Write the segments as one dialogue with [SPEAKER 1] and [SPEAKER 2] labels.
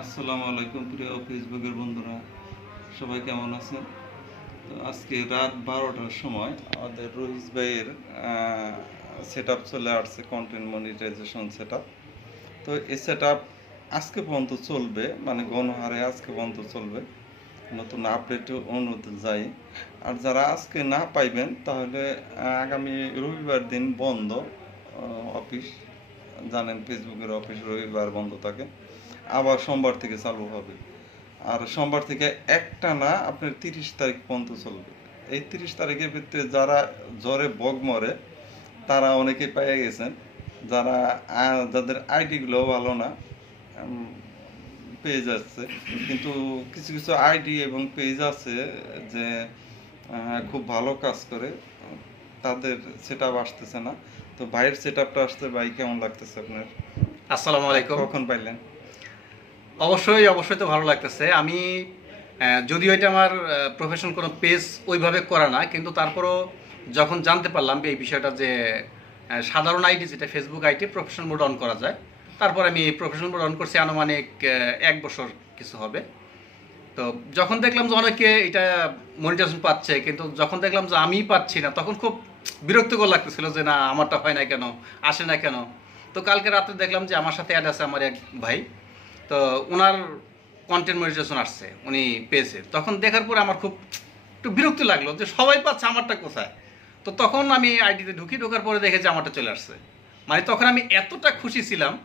[SPEAKER 1] আসসালামু আলাইকুম প্রিয় ফেসবুকের বন্ধুরা, সবাই কেমন আছেন? তো আজকে রাত বারোটার সময় আমাদের রহিস ভাইয়ের সেট চলে আসছে কন্টেন্ট মনিটাইজেশন সেট তো এই সেট আজকে পর্যন্ত চলবে মানে গণহারে আজকে পর্যন্ত চলবে। নতুন আপডেট যাই আর যারা আজকে না পাইবেন, তাহলে আগামী রবিবার দিন বন্ধ অফিস জানেন, ফেসবুকের অফিস রবিবার বন্ধ থাকে, আবার সোমবার থেকে চালু হবে। আর সোমবার থেকে একটা না, আপনার তিরিশ তারিখ পর্যন্ত চলবে। এই তিরিশ তারিখের ভিতরে যারা জ্বরে বগ মরে, তারা অনেকে পেয়ে গেছেন। যারা যাদের আইডিগুলো ভালো না পেয়ে যাচ্ছে। কিন্তু কিছু কিছু আইডি এবং পেজ আছে যে খুব ভালো কাজ করে, তাদের সেটা আসতেছে না। তো ভাইয়ের সেট আপটা আসতে ভাই কেমন লাগতেছে আপনার?
[SPEAKER 2] আসসালামু আলাইকুম।
[SPEAKER 1] কখন পাইলেন?
[SPEAKER 2] অবশ্যই অবশ্যই তো ভালো লাগতেছে। আমি যদিও এটা আমার প্রফেশন কোনো পেজ ওইভাবে করা না কিন্তু তারপরও যখন জানতে পারলাম এই বিষয়টা যে সাধারণ আইডি যেটা Facebook ID professional mode on করা যায় তারপর আমি প্রফেশনাল মোড অন করছি আনুমানিক এক বছর কিছু হবে। তো যখন দেখলাম যে অনেকে এটা মনিটাইজেশন পাচ্ছে কিন্তু যখন দেখলাম যে আমি পাচ্ছি না তখন খুব বিরক্তিকর লাগতেছিল যে, না, আমারটা হয় না কেন? আসে না কেন? তো কালকে রাত্রে দেখলাম যে, আমার সাথে অ্যাড আছে আমার এক ভাই। তো ওনার কন্টেন্ট মনিটাইজেশন আসছে, উনি পেয়েছে। তখন দেখার পরে আমার খুব একটু বিরক্তি লাগল যে, সবাই পাচ্ছে আমারটা কোথায়? তো তখন আমি আইডিতে ঢুকি, ঢোকার পরে দেখে যে, আমারটা চলে আসছে। মানে তখন আমি এতটা খুশি ছিলাম,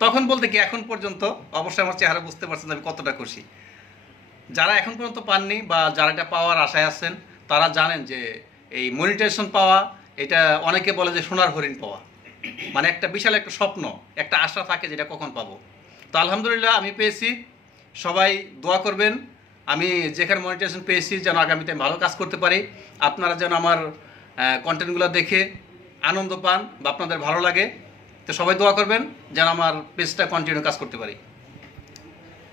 [SPEAKER 2] তখন বলতে কি, এখন পর্যন্ত অবশ্যই আমার চেহারা বুঝতে পারছেন আমি কতটা খুশি। যারা এখন পর্যন্ত পাননি বা যারা এটা পাওয়ার আশায় আছেন, তারা জানেন যে এই মনিটাইজেশন পাওয়া, এটা অনেকে বলে যে সোনার হরিণ পাওয়া। মানে একটা বিশাল একটা স্বপ্ন, একটা আশা থাকে যেটা কখন পাবো। তো আলহামদুলিল্লাহ আমি পেয়েছি, সবাই দোয়া করবেন। আমি যেখানে মনিটাইজেশন পেয়েছি যেন আগামীতে আমি ভালো কাজ করতে পারি। আপনারা যেন আমার কন্টেন্টগুলো দেখে আনন্দ পান বা আপনাদের ভালো লাগে। তো সবাই দোয়া করবেন যেন আমার পেজটা কন্টিনিউ কাজ করতে পারি।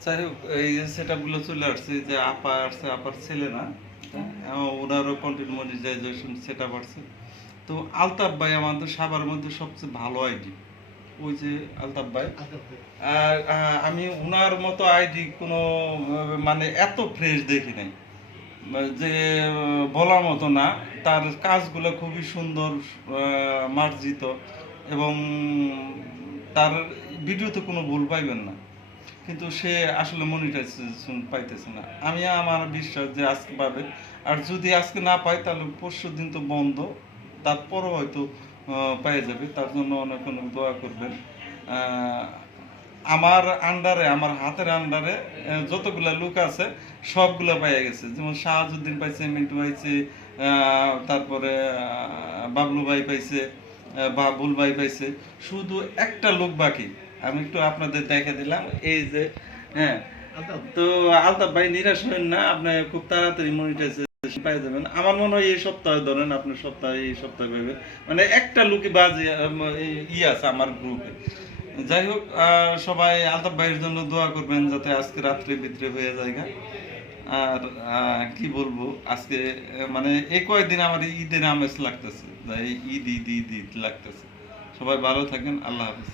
[SPEAKER 1] যাই হোক এই যে সেটআপগুলো চলে আসছে যে আপা আসছে আপার ছেলে না হ্যাঁ, ওনারও কন্টেন্ট মনিটাইজেশন সেটআপ আসছে তো আলতাফ ভাই আমাদের সবার মধ্যে সবচেয়ে ভালো আইডি। ওই যে আলতাফ ভাই। আর আমি ওনার মতো আইডি কোনো মানে এত ফ্রেশ দেখি নাই। যে বলার মতো না তার কাজগুলো খুবই সুন্দর মার্জিত এবং তার ভিডিওতে কোনো ভুল পাইবেন না। কিন্তু সে আসলে মনিটাইজেশন পাইতেছে না। আমি আমার বিশ্বাস যে আজকে পাবে। আর যদি আজকে না পাই তাহলে পরশু দিন তো বন্ধ। তারপরও হয়তো পেয়ে যাবে। তার জন্য অনেক অনেক দোয়া করবেন। আমার আন্ডারে আমার হাতের আন্ডারে যতগুলা লোক আছে, সবগুলো পেয়ে গেছে। যেমন শাহাজুদ্দিন পাইছে, মিন্টু পাইছে তারপরে বাবলু ভাই পাইছে বাবুল ভাই পাইছে। শুধু একটা লোক বাকি। আমি একটু আপনাদের দেখে দিলাম। এই যে হ্যাঁ। তো আলতাফ ভাই নিরাশ হবেন না আপনি খুব তাড়াতাড়ি মনিটাইজেশন পেয়ে যাবেন। আমার মনে হয় এই সপ্তাহে ধরেন আপনি সপ্তাহে এই সপ্তাহে পাবেন মানে একটা লুকি বাজে ই আছে আমার গ্রুপে যাই হোক সবাই আলতাফ ভাইয়ের জন্য দোয়া করবেন যাতে আজকে রাত্রে ভিতরে হয়ে যায় আর কি বলব আজকে মানে এই কয়েকদিন আমার ঈদের আমেজ লাগতেছে ঈদ ঈদ ঈদ ঈদ লাগতেছে। সবাই ভালো থাকেন আল্লাহ হাফিজ।